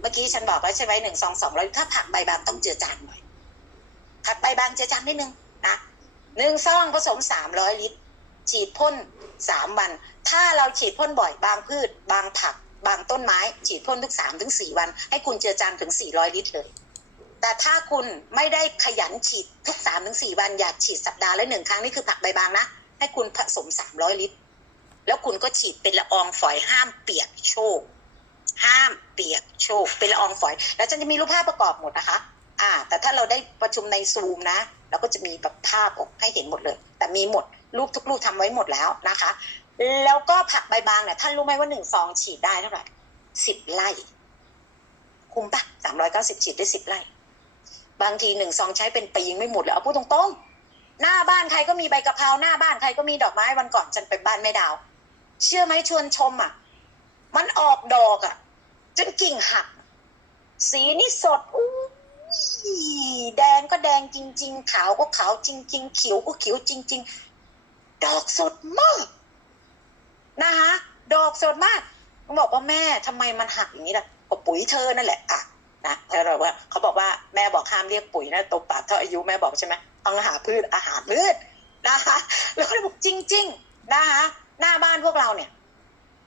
เมื่อกี้ฉันบอกแล้วใช่ไหมหนึ่งซองสองร้อยถ้าผักใบบางต้องเจือจางหน่อยผักใบบางเจือจางนิดนึงนะหนึ่งซองผสมสามร้อยลิตร ฉีดพ่นสามวัน ถ้าเราฉีดพ่นบ่อยบางพืช บางผัก บางต้นไม้ ฉีดพ่นทุกสามถึงสี่วัน ให้คุณเจือจางถึงสี่ร้อยลิตรเลย แต่ถ้าคุณไม่ได้ขยันฉีดทุกสามถึงสี่วันอยากฉีดสัปดาห์ละหนึ่งครั้งนี่คือผักใบบางนะให้คุณผสมสามร้อยลิตร แล้วคุณก็ฉีดเป็นละอองฝอยห้ามเปียกโชกห้ามเปียก ชกเป็นละอองฝอย แล้วฉันจะมีรูปภาพประกอบหมดนะคะ อ่า แต่ถ้าเราได้ประชุมในซูมนะเราก็จะมีแบบภาพออกให้เห็นหมดเลย แต่มีหมดรูปทุกรูปทำไว้หมดแล้วนะคะ แล้วก็ผักใบบางเนี่ยท่านรู้ไหมว่าหนึ่งซองฉีดได้เท่าไหร่สิบไร่คุ้มปะสามร้อยเก้าสิบฉีดได้สิบไร่ บางทีหนึ่งซองใช้เป็นปียังไม่หมดเลยเอาพูดตรงๆ หน้าบ้านใครก็มีใบกะเพราหน้าบ้านใครก็มีดอกไม้วันก่อนฉันไปบ้านแม่ดาว เชื่อไหมชวนชมอะ มันออกดอกอะ จนกิ่งหัก สีนี่สดอู้ยแดงก็แดงจริง ๆ ขาวก็ขาวจริง ๆ เขียวก็เขียวจริง ๆ ดอกสดมากนะคะดอกสดมากเขาบอกว่าแม่ทำไมมันหักอย่างนี้ล่ะก็ปุ๋ยเธอนั่นแหละอะนะแล้วเราว่าเขาบอกว่าแม่บอกห้ามเรียกปุ๋ยนะตบปากเท่าอายุแม่บอกใช่ไหมต้องหาพืชอาหารพืชนะคะแล้วเขาเลยบอกจริง ๆ นะคะหน้าบ้านพวกเราเนี่ย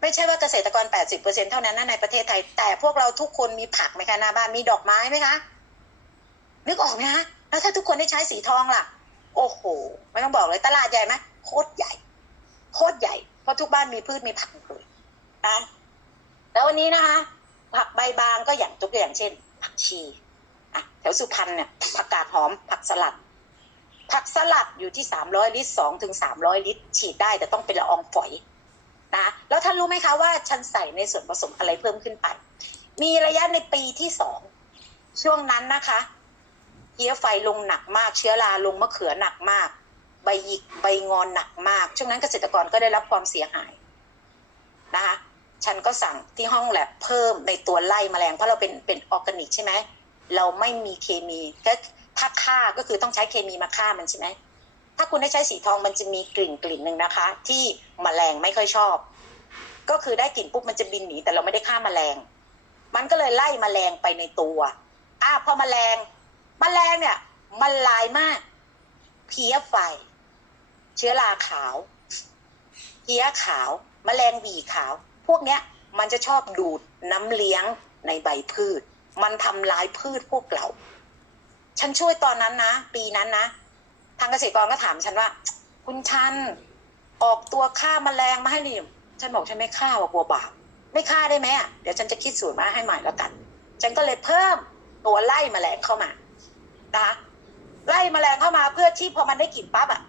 ไม่ใช่ว่าเกษตรกร 80%เท่านั้นนะในประเทศไทย แต่พวกเราทุกคนมีผักไหมคะหน้าบ้านมีดอกไม้ไหมคะนึกออกไหมคะแล้วถ้าทุกคนได้ใช้สีทองล่ะ โอ้โห ไม่ต้องบอกเลยตลาดใหญ่ไหมโคตรใหญ่โคตรใหญ่เพราะทุกบ้านมีพืชมีผักเลยนะแล้ววันนี้นะคะ ผักใบบางก็อย่างตัวอย่างเช่น ผักชีอะแถวสุพรรณเนี่ยผักกาดหอม ผักสลัด ผักสลัดอยู่ที่สามร้อยลิตรสองถึงสามร้อยลิตร ฉีดได้แต่ต้องเป็นละอองฝอย นะแล้วท่านรู้ไหมคะว่าฉันใส่ในส่วนผสมอะไรเพิ่มขึ้นไป มีระยะในปีที่สองช่วงนั้นนะคะเพี้ยไฟลงหนักมาก เชื้อราลงมะเขือหนักมาก ใบหยิกใบงอนหนักมาก ช่วงนั้นเกษตรกรก็ได้รับความเสียหายนะคะฉันก็สั่งที่ห้องแลบเพิ่มในตัวไล่แมลงเพราะเราเป็นเป็นออร์แกนิกใช่ไหมเราไม่มีเคมีก็ถ้าฆ่าก็คือต้องใช้เคมีมาฆ่ามันใช่ไหมถ้าคุณได้ใช้สีทองมันจะมีกลิ่นกลิ่นหนึ่งนะคะ ที่มแมลงไม่ค่อยชอบ ก็คือได้กลิ่นปุ๊บมันจะบินหนีแต่เราไม่ได้ฆ่าแมลง มันก็เลยไล่แมลงไปในตัวอะพอแมลงแมลงเนี่ย มันลายมาก เพี้ยไฟ เชื้อราขาว เพี้ยขาวแมลงหวีขาว พวกเนี้ยมันจะชอบดูดน้ำเลี้ยงในใบพืช มันทำลายพืชพวกเรา ฉันช่วยตอนนั้นนะ ปีนั้นนะ ทางเกษตรกรก็ถามฉันว่า คุณชัน ออกตัวฆ่าแมลงมาให้ดิ ฉันบอกฉันไม่ฆ่าว่ากลัวบาปไม่ฆ่าได้ไหมอะเดี๋ยวฉันจะคิดสูตรมาให้ใหม่แล้วกัน ฉันก็เลยเพิ่มตัวไล่แมลงเข้ามานะไล่แมลงเข้ามาเพื่อที่พอมันได้กลิ่นปั๊บอะ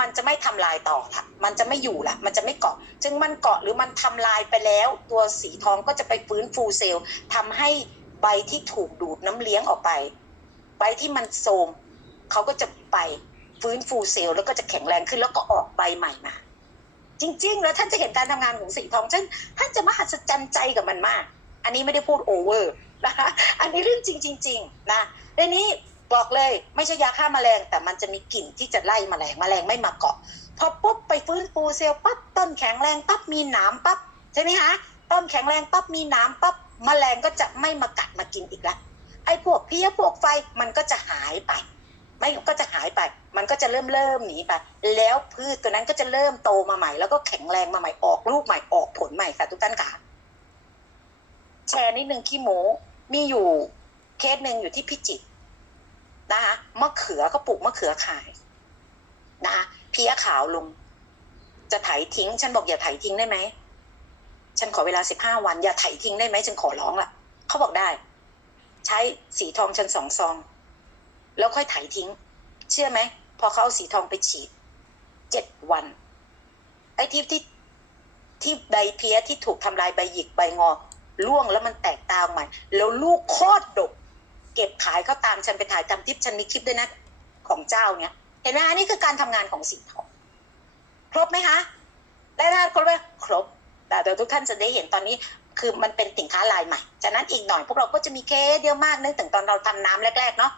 มันจะไม่ทำลายต่อละมันจะไม่อยู่ละมันจะไม่เกาะ จึงมันเกาะหรือมันทำลายไปแล้ว ตัวสีทองก็จะไปฟื้นฟูเซลล์ทำให้ใบที่ถูกดูดน้ำเลี้ยงออกไป ใบที่มันโทมเขาก็จะไปฟื้นฟูเซลล์แล้วก็จะแข็งแรงขึ้นแล้วก็ออกใบใหม่มา จริง ๆ แล้วท่านจะเห็นการทำงานของสีทองท่านท่านจะมหัศจรรย์ใจกับมันมาก อันนี้ไม่ได้พูดโอเวอร์นะคะอันนี้เรื่องจริงจริงๆนะในนี้บอกเลยไม่ใช่ยาฆ่าแมลงแต่มันจะมีกลิ่นที่จะไล่แมลงแมลงไม่มาเกาะพอปุ๊บไปฟื้นฟูเซลล์ปั๊บต้นแข็งแรงปั๊บมีหนามปั๊บใช่ไหมคะต้นแข็งแรงปั๊บมีหนามปั๊บแมลงก็จะไม่มากัดมากินอีกแล้วไอ้พวกเพี้ยพวกไฟมันก็จะหายไป ไม่ก็จะหายไป มันก็จะเริ่มเริ่มหนีไปแล้วพืชตัวนั้นก็จะเริ่มโตมาใหม่ แล้วก็แข็งแรงมาใหม่ออกลูกใหม่ออกผลใหม่ค่ะทุกท่านค่ะแชร์นิดนึงขี้โมมีอยู่เคสหนึ่งอยู่ที่พิจิตรนะคะมะเขือเขาปลูกมะเขือขายนะคะเพี้ยขาวลงจะไถทิ้ง ฉันบอกอย่าไถทิ้งได้ไหมฉันขอเวลาสิบห้าวัน อย่าไถทิ้งได้ไหมฉันขอร้องละเขาบอกได้ ใช้สีทองฉันสองซอง แล้วค่อยไถทิ้ง เชื่อไหมพอเขาเอาสีทองไปฉีดเจ็ดวัน ไอ้ที่ที่ที่ใบเพี้ยที่ถูกทำลายใบหยิกใบงอร่วงแล้วมันแตกตาใหม่แล้วลูกโคตรดก เก็บขายเขาตามฉันไปถ่ายทำทิปฉันมีคลิปด้วยนะของเจ้าเนี้ยเห็นไหมอันนี้คือการทำงานของสีทอง ครบไหมคะได้ถ้านครบไหมครบแต่เดี๋ยวทุกท่านจะได้เห็นตอนนี้คือมันเป็นสินค้าลายใหม่ จากนั้นอีกหน่อยพวกเราก็จะมีเคสเยอะมากนึกถึงตอนเราทำน้ำแรกๆเนาะ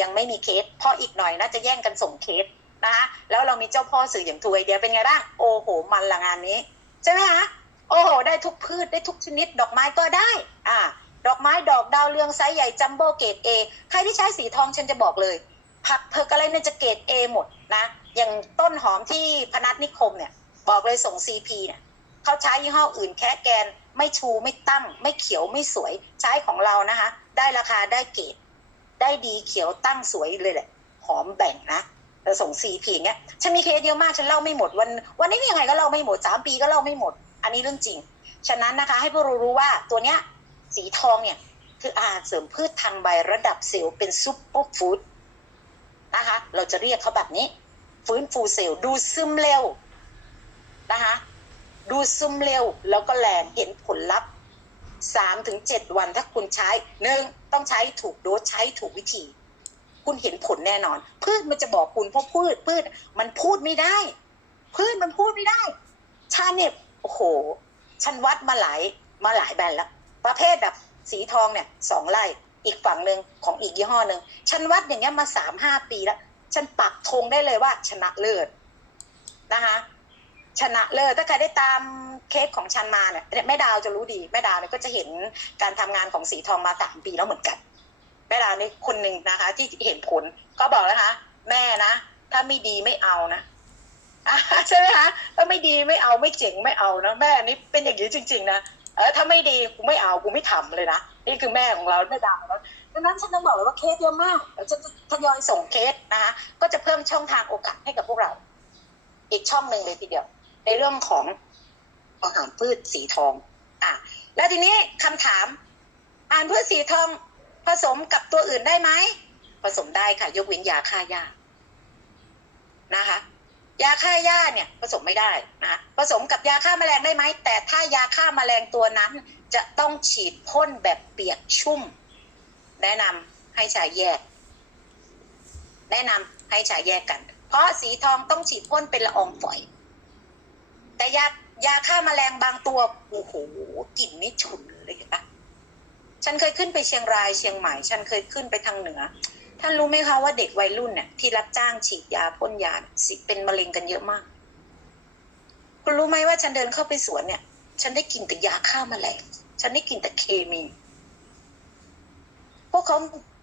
ยังไม่มีเคสพออีกหน่อยน่าจะแย่งกันส่งเคสนะคะแล้วเรามีเจ้าพ่อสื่ออย่างทูไอเดียเป็นไงบ้างโอ้โห มันละงานนี้ ใช่ไหมคะโอ้โห ได้ทุกพืชได้ทุกชนิด ดอกไม้ก็ได้อ่าดอกไม้ดอกดาวเรืองไซส์ใหญ่จัมโบ้เกรดเอใครที่ใช้สีทองฉันจะบอกเลย ผักเผือกอะไรเนี่ยจะเกรดเอหมดนะอย่างต้นหอมที่พนัสนิคมเนี่ย บอกเลยส่งซีพีเนี่ยเขาใช้ยี่ห้ออื่นแค่แกนไม่ชูไม่ตั้ง ไม่เขียวไม่สวยใช้ของเรานะคะ ได้ราคาได้เกรด ได้ดีเขียวตั้งสวยเลยแหละหอมแบ่งนะแต่ส่งซีพีเงี้ยฉันมีเคสเยอะมากฉันเล่าไม่หมดวัน วันนี้ยังไงก็เล่าไม่หมดสามปีก็เล่าไม่หมด อันนี้เรื่องจริง ฉะนั้นนะคะ ให้พวกเรารู้ว่าตัวเนี้ยสีทองเนี่ยคืออาหารเสริมพืชทางใบระดับเซลล์เป็นซุปเปอร์ฟู้ดนะคะเราจะเรียกเขาแบบนี้ ฟื้นฟูเซลล์ดูซึมเร็วนะคะดูซึมเร็วแล้วก็แรงเห็นผลลัพธ์ สามถึงเจ็ดวันถ้าคุณใช้หนึ่งต้องใช้ถูกโดสใช้ถูกวิธี คุณเห็นผลแน่นอน พืชมันจะบอกคุณเพราะพืชพืชมันพูดไม่ได้ พืชมันพูดไม่ได้ ชาเนี่ยโอ้โห ฉันวัดมาหลายมาหลายแบรนด์แล้ว ประเภทแบบสีทองเนี่ยสองไร่อีกฝั่งหนึ่งของอีกยี่ห้อหนึ่งฉันวัดอย่างเงี้ยมาสามห้าปีแล้ว ฉันปักธงได้เลยว่าชนะเลิศนะคะ ชนะเลิศถ้าใครได้ตามเคสของชันมาเนี่ยแม่ดาวจะรู้ดี แม่ดาวเนี่ยก็จะเห็นการทำงานของสีทองมาสามปีแล้วเหมือนกัน แม่ดาวนี่คนหนึ่งนะคะ ที่เห็นผลก็บอกนะคะ แม่นะถ้าไม่ดีไม่เอานะใช่ไหมคะถ้าไม่ดีไม่เอาไม่เจ๋งไม่เอานะแม่นี่เป็นอย่างนี้จริง ๆ นะเออถ้าไม่ดีกูไม่เอากูไม่ทำเลยนะนี่คือแม่ของเราแม่ดาวนะดังนั้นฉันต้องบอกเลยว่าเคสเยอะมากเดี๋ยวฉันจะทยอยส่งเคสนะคะก็จะเพิ่มช่องทางโอกาสให้กับพวกเรา อีกช่องหนึ่งเลยทีเดียว ในเรื่องของอาหารพืชสีทอง อะ แล้วทีนี้คำถาม อาหารพืชสีทองผสมกับตัวอื่นได้ไหม ผสมได้ค่ะ ยกเว้นยาฆ่าหญ้านะคะ ยาฆ่าหญ้าเนี่ย ผสมไม่ได้นะผสมกับยาฆ่าแมลงได้ไหม แต่ถ้ายาฆ่าแมลงตัวนั้น จะต้องฉีดพ่นแบบเปียกชุ่ม แนะนำให้ใช้แยก แนะนำให้ใช้แยกกัน เพราะสีทองต้องฉีดพ่นเป็นละอองฝอย แต่ยายาฆ่าแมลงบางตัวโอ้โหกลิ่นนี่ฉุนเลยเห็นปะฉันเคยขึ้นไปเชียงรายเชียงใหม่ ฉันเคยขึ้นไปทางเหนือ ท่านรู้ไหมคะว่าเด็กวัยรุ่นเนี่ยที่รับจ้างฉีดยาพ่นยาเนี่ยสิเป็นมะเร็งกันเยอะมาก คุณรู้ไหมว่าฉันเดินเข้าไปสวนเนี่ย ฉันได้กลิ่นแต่ยาฆ่าแมลงฉันได้กลิ่นแต่เคมี พวกเขา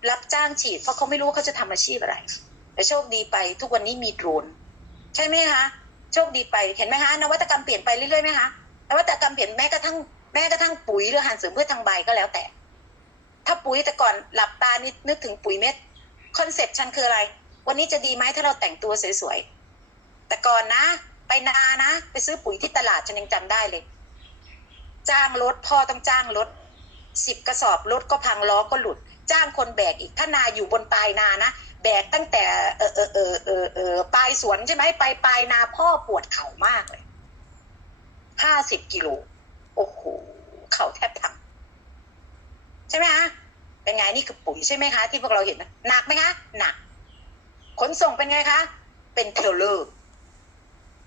รับจ้างฉีดเพราะเขาไม่รู้ว่าเขาจะทำอาชีพอะไร แต่โชคดีไปทุกวันนี้มีโดรน ใช่ไหมคะ โชคดีไปเห็นไหมคะนวัตกรรมเปลี่ยนไปเรื่อยๆไหมคะนวัตกรรมเปลี่ยนแม้กระทั่งแม้กระทั่งปุ๋ยหรืออาหารเสริมเพืชทางใบก็แล้วแต่ ถ้าปุ๋ยแต่ก่อนหลับตานิดนึกถึงปุ๋ยเม็ดคอนเซ็ปต์ฉันคืออะไร วันนี้จะดีไหมถ้าเราแต่งตัวสวยๆแต่ก่อนนะ ไปนานะ ไปซื้อปุ๋ยที่ตลาดฉันยังจำได้เลย จ้างรถพ่อต้องจ้างรถสิบกระสอบรถก็พังล้อก็หลุด จ้างคนแบกอีกถ้านาอยู่บนปลายนานะ แบกตั้งแต่เออเออเออเออเออปลายสวนใช่ไหมไปปลายนาพ่อปวดเข่ามากเลยห้าสิบกิโลโอ้โหเข่าแทบพังใช่ไหมคะเป็นไงนี่คือปุ๋ยใช่ไหมคะ ที่พวกเราเห็นนะหนักไหมคะหนักขนส่งเป็นไงคะ เป็นเทลเลอร์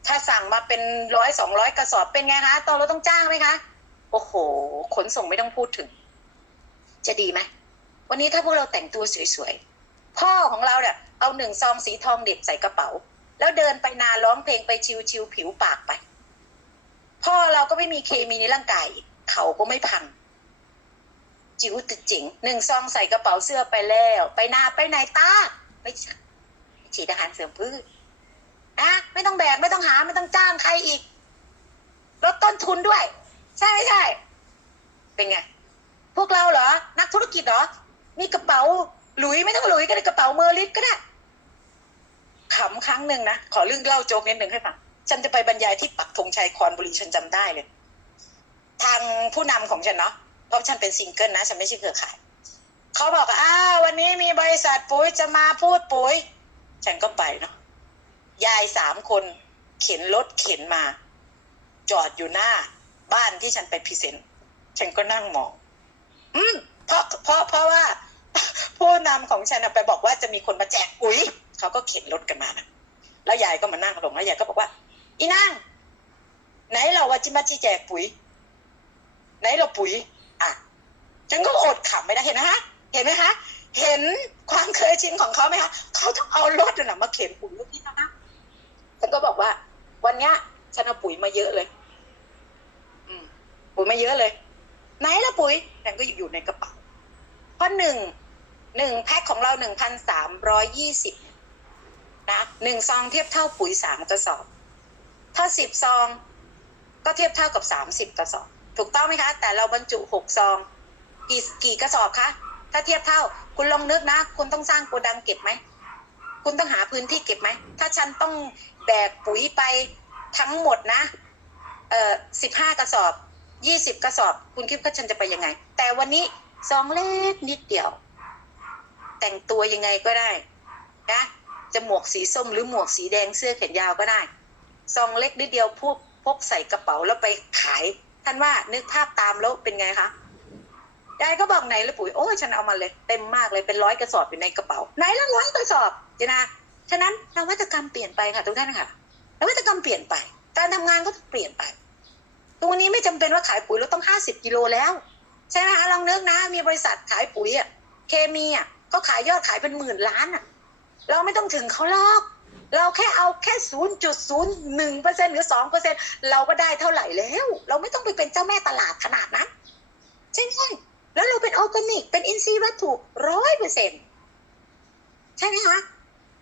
ถ้าสั่งมาเป็นร้อยสองร้อยกระสอบเป็นไงคะตอนเราต้องจ้างไหมคะ โอ้โห ขนส่งไม่ต้องพูดถึง จะดีไหมวันนี้ถ้าพวกเราแต่งตัวสวยๆ พ่อของเราเนี่ยเอาหนึ่งซองสีทองเด็ดใส่กระเป๋า แล้วเดินไปนาร้องเพลงไปชิวๆผิวปากไป พ่อเราก็ไม่มีเคมีในร่างกายเขาก็ไม่พัง จิ๋วติดจิ๋งหนึ่งซองใส่กระเป๋าเสื้อไปแล้ว ไปนาไปไหนตาไม่ฉีดอาหารเสริมพืชนะไม่ต้องแบกไม่ต้องหาไม่ต้องจ้างใครอีกลดต้นทุนด้วย ใช่ไม่ใช่ เป็นไง พวกเราเหรอ นักธุรกิจเหรอ มีกระเป๋า หลุยไม่ต้องหลุยก็ได้กระเป๋าเมอร์ลิสก็ได้ขำครั้งหนึ่งนะขอเรื่องเล่าโจ๊กนิดหนึ่งให้ฟังฉันจะไปบรรยายที่ปักธงชัยคอนบุรีฉันจำได้เลย ทางผู้นำของฉันเนาะเพราะฉันเป็นซิงเกิลนะฉันไม่ใช่เครือข่ายเขาบอกอ้าววันนี้มีบริษัทปุ๋ยจะมาพูดปุ๋ย ฉันก็ไปเนาะยายสามคนเข็นรถเข็นมา จอดอยู่หน้า บ้านที่ฉันไปพรีเซนต์ฉันก็นั่งมอง อืม ฉันน่ะไปบอกว่าจะมีคนมาแจกปุ๋ยเขาก็เข็นรถกันมานะแล้วยายก็มานั่งลงแล้วยายก็บอกว่า อีนางไหนเราว่าจะมาจีแจกปุ๋ย ไหนเราปุ๋ย อะฉันก็อดขำไม่ได้เห็นไหมฮะเห็นไหมคะเห็นความเคยชินของเขาไหมคะเขาต้องเอารถน่ะมาเข็นปุ๋ยลูกที่นะฉันก็บอกว่า วันเนี้ยฉันเอาปุ๋ยมาเยอะเลย อืมปุ๋ยมาเยอะเลย ไหนละปุ๋ยฉันก็อยู่ในกระเป๋าราะหนึ่ง หนึ่งแพ็คของเราหนึ่งพันสามร้อยยี่สิบนะหนึ่งซองเทียบเท่าปุ๋ยสามกระสอบ ถ้าสิบซองก็เทียบเท่ากับสามสิบกระสอบ ถูกต้องไหมคะ แต่เราบรรจุหกซองกี่กี่กระสอบคะถ้าเทียบเท่า คุณลองนึกนะ คุณต้องสร้างโกดังเก็บไหม คุณต้องหาพื้นที่เก็บไหม ถ้าฉันต้องแบกปุ๋ยไปทั้งหมดนะ เอ่อสิบห้ากระสอบยี่สิบกระสอบ คุณคิดว่าฉันจะไปยังไง แต่วันนี้ซองเล็กนิดเดียว แต่งตัวยังไงก็ได้นะจะหมวกสีส้มหรือหมวกสีแดงเสื้อแขนยาวก็ได้ซองเล็กนิดเดียวพวกพกใส่กระเป๋าแล้วไปขาย ท่านว่านึกภาพตามแล้วเป็นไงคะยายก็บอกไหนละปุ๋ยโอ้ยฉันเอามาเลยเต็มมากเลยเป็นร้อยกระสอบอยู่ในกระเป๋า ไหนละร้อยกระสอบเจนะฉะนั้นนวัตกรรมเปลี่ยนไปค่ะทุกท่านค่ะนวัตกรรมเปลี่ยนไป การทำงานก็เปลี่ยนไปทุกวันนี้ไม่จำเป็นว่าขายปุ๋ยเราต้องห้าสิบกิโลแล้ว ใช่ไหมคะลองนึกนะ มีบริษัทขายปุ๋ยอะเคมีอะ ก็ขายยอดขายเป็นหมื่นล้านอะเราไม่ต้องถึงเขาหรอก เราแค่เอาแค่ศูนย์จุดศูนย์หนึ่งเปอร์เซ็นหรือสองเปอร์เซ็นเราก็ได้เท่าไหร่แล้ว เราไม่ต้องไปเป็นเจ้าแม่ตลาดขนาดนั้นใช่ไหมแล้วเราเป็นออร์แกนิก เป็นอินทรีย์วัตถุร้อยเปอร์เซ็นใช่ไหมคะ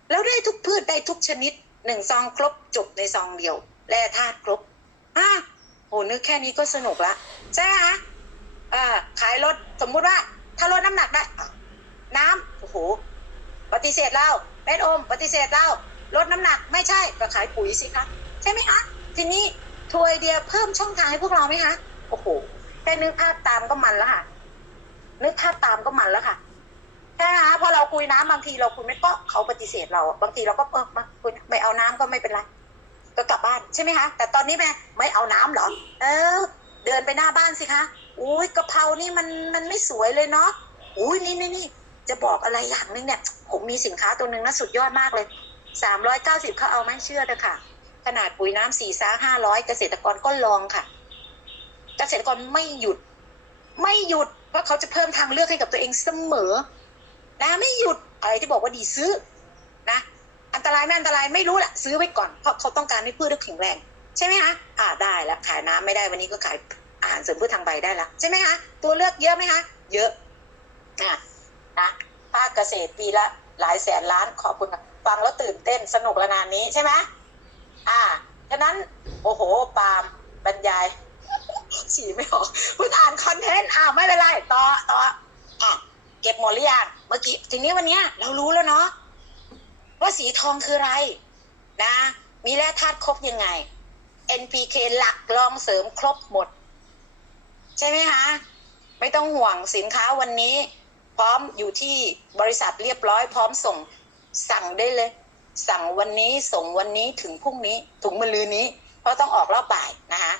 แล้วได้ทุกพืชได้ทุกชนิดหนึ่งซองครบจบในซองเดียวแร่ธาตุครบอ่าโหนึกแค่นี้ก็สนุกละใช่ไหมคะอ่าขายรถสมมุติว่าถ้าลดน้ำหนักได้ น้ำโอ้โหปฏิเสธเราเม็ดอมปฏิเสธเราลดน้ำหนักไม่ใช่ก็ขายปุ๋ยสิคะใช่ไหมคะทีนี้ทัวร์ไอเดียเพิ่มช่องทางให้พวกเราไหมคะโอ้โหแค่นึกภาพตามก็มันแล้วค่ะ นึกภาพตามก็มันแล้วค่ะใช่ไหมคะพอเราคุยน้ำบางทีเราคุยไม่ก็เขาปฏิเสธเราบางทีเราก็เออมาคุยไม่เอาน้ำก็ไม่เป็นไรก็กลับบ้านใช่ไหมคะ แต่ตอนนี้แม่ไม่เอาน้ำเหรอ เออ เดินไปหน้าบ้านสิคะ อุ้ยกะเพรานี่มันมันไม่สวยเลยเนาะ อุ้ยนี่นี่นี่ จะบอกอะไรอย่างหนึงเนี่ย ผมมีสินค้าตัวหนึ่งนะสุดยอดมากเลยสามร้อยเก้าสิบเขาเอาไม่เชื่อเถอะค่ะ ขนาดปุ๋ยน้ำสี่ซ่าห้าร้อยเกษตรกรก็ลองค่ะ เกษตรกรไม่หยุด ไม่หยุดเพราเขาจะเพิ่มทางเลือกให้กับตัวเองเสมอ นะไม่หยุดอะไรที่บอกว่าดีซื้อนะอันตรายไม่อันตรายไม่รู้แหละซื้อไว้ก่อนเพราะเขาต้องการให้พืชได้แข็งแรง ใช่ไหมคะอ่าได้แล้วขายน้ำไม่ได้วันนี้ก็ขายอาหารเสริมพืชทางใบได้แล้วใช่ไหมคะตัวเลือกเยอะไหมคะเยอะอะ นะภาคเกษตรปีละหลายแสนล้านขอบคุณฟังแล้วตื่นเต้นสนุกละนานนี้ใช่ไหมอ่าฉะนั้นโอ้โหปาล์มบรรยายฉี่ไม่ออกเพิ่งอ่านคอนเทนต์อ่าไม่เป็นไรต่อต่ออะเก็บหมดหรือยังเมื่อกี้ทีนี้วันเนี้ยเรารู้แล้วเนาะว่าสีทองคืออะไร นะ มีแร่ธาตุครบยังไง NPK หลักรองเสริมครบหมด ใช่ไหมคะไม่ต้องห่วงสินค้าวันนี้ พร้อมอยู่ที่บริษัทเรียบร้อยพร้อมส่งสั่งได้เลย สั่งวันนี้ส่งวันนี้ถึงพรุ่งนี้ถึงมะรืนนี้ เพราะต้องออกรอบบ่ายนะคะ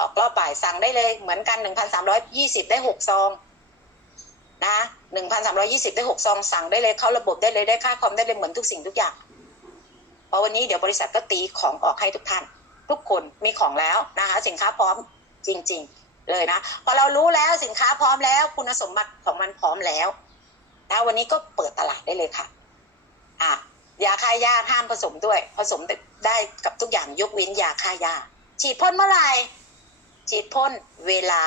ออกรอบบ่ายสั่งได้เลยเหมือนกันหนึ่งพันสามร้อยยี่สิบได้หกซองนะหนึ่งพันสามร้อยี่สิบได้หกซองสั่งได้เลยเข้าระบบได้เลยได้ค่าคอมได้เลยเหมือนทุกสิ่งทุกอย่างเพราะวันนี้เดี๋ยวบริษัทก็ตีของออกให้ทุกท่าน ทุกคนมีของแล้วนะคะสินค้าพร้อมจริง ๆ เลยนะพอเรารู้แล้วสินค้าพร้อมแล้วคุณสมบัติของมันพร้อมแล้วนะวันนี้ก็เปิดตลาดได้เลยค่ะอะยาฆ่าหญ้าห้ามผสมด้วย ผสมได้กับทุกอย่างยกเว้นยาฆ่าหญ้าฉีดพ่นเมื่อไหร่ฉีดพ่นเวลา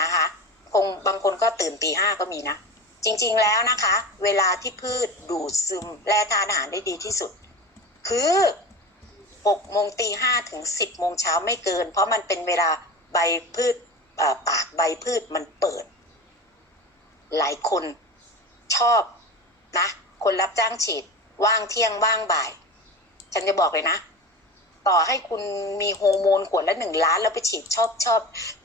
นะคะคงบางคนก็ตื่นตีห้าก็มีนะ จริงๆแล้วนะคะ เวลาที่พืชดูดซึมแร่ธาตุอาหารได้ดีที่สุด คือหกโมงตีห้าถึงสิบโมงเช้าไม่เกิน เพราะมันเป็นเวลาใบพืช ปากใบพืชมันเปิด หลายคนชอบนะ คนรับจ้างฉีดว่างเที่ยงว่างบ่าย ฉันจะบอกเลยนะ ต่อให้คุณมีโฮอร์โมนขวดละหนึ่งล้านแล้วไปฉีดชอบชอบ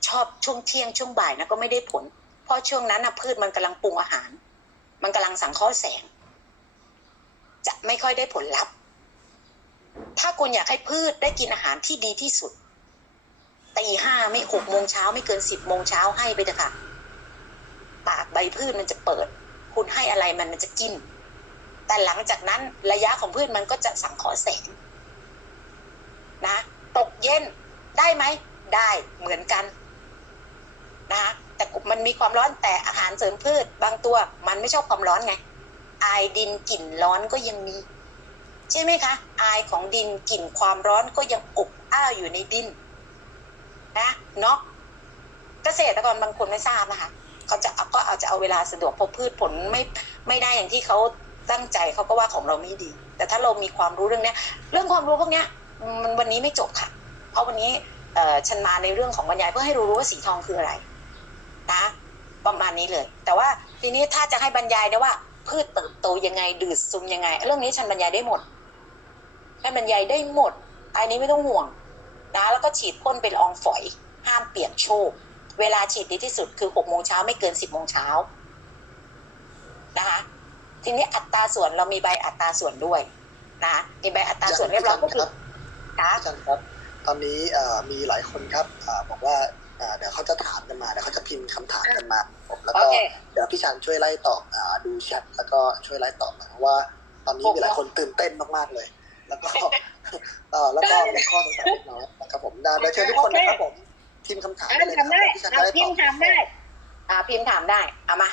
ชอบช่วงเที่ยงช่วงบ่ายนะก็ไม่ได้ผล เพราะช่วงนั้นนะพืชมันกำลังปรุงอาหาร มันกำลังสังเคราะห์แสง จะไม่ค่อยได้ผลลัพธ์ ถ้าคุณอยากให้พืชได้กินอาหารที่ดีที่สุด ตีห้าไม่หกโมงเช้าไม่เกินสิบโมงเช้าให้ไปเถอะค่ะ ปากใบพืชมันจะเปิด คุณให้อะไรมันมันจะกิน แต่หลังจากนั้นระยะของพืชมันก็จะสังเคราะห์แสงนะ ตกเย็นได้ไหม ได้เหมือนกันนะคะแต่มันมีความร้อนแต่อาหารเสริมพืช บางตัวมันไม่ชอบความร้อนไง อายดินกลิ่นร้อนก็ยังมี ใช่ไหมคะ อายของดินกลิ่นความร้อนก็ยังอบอ้าวอยู่ในดิน นะเนาะเกษตรกรบางคนไม่ทราบนะคะเขาจะก็อาจจะเอาเวลาสะดวกพอพืชผลไม่ไม่ได้อย่างที่เขาตั้งใจเขาก็ว่าของเราไม่ดี แต่ถ้าเรามีความรู้เรื่องเนี้ย เรื่องความรู้พวกเนี้ยมันวันนี้ไม่จบค่ะ เพราะวันนี้เอ่อฉันมาในเรื่องของบรรยายเพื่อให้รู้รู้ว่าสีทองคืออะไรนะประมาณนี้เลย แต่ว่าทีนี้ถ้าจะให้บรรยายนะว่า พืชเติบโตยังไงดูดซึมยังไง เรื่องนี้ฉันบรรยายได้หมดฉันบรรยายได้หมดอันนี้ไม่ต้องห่วง นะแล้วก็ฉีดพ่นเป็นละอองฝอย ห้ามเปียกโชกเวลาฉีดดีที่สุดคือหกโมงเช้าไม่เกินสิบโมงเช้านะคะทีนี้อัตราส่วนเรามีใบอัตราส่วนด้วยนะมีใบอัตราส่วนเรียบร้อยก็คือค่ะอาจารย์ครับ ตอนนี้เอ่อมีหลายคนครับเอ่อบอกว่าเอ่อเดี๋ยวเขาจะถามกันมาเดี๋ยวเขาจะพิมพ์คำถามกันมาผมแล้วโอก็เคเดี๋ยวพี่ชันช่วยไล่ตอบอ่าดูแชทแล้วก็ช่วยไล่ตอบหน่อยเพราะว่า ตอนนี้มีหลายคนตื่นเต้นมากๆเลย แล้วก็เอ่อ แล้วก็มีข้อสงสัยเล็กน้อยนะครับผมได้เดี๋ยวเชิญทุกคนนะครับผมพิมพ์คำถามอ่าได้เลยทำได้พี่ชันอ่าจะได้พิตมอบพ์ถามได้อ่าพิมพ์ถามได้เอามา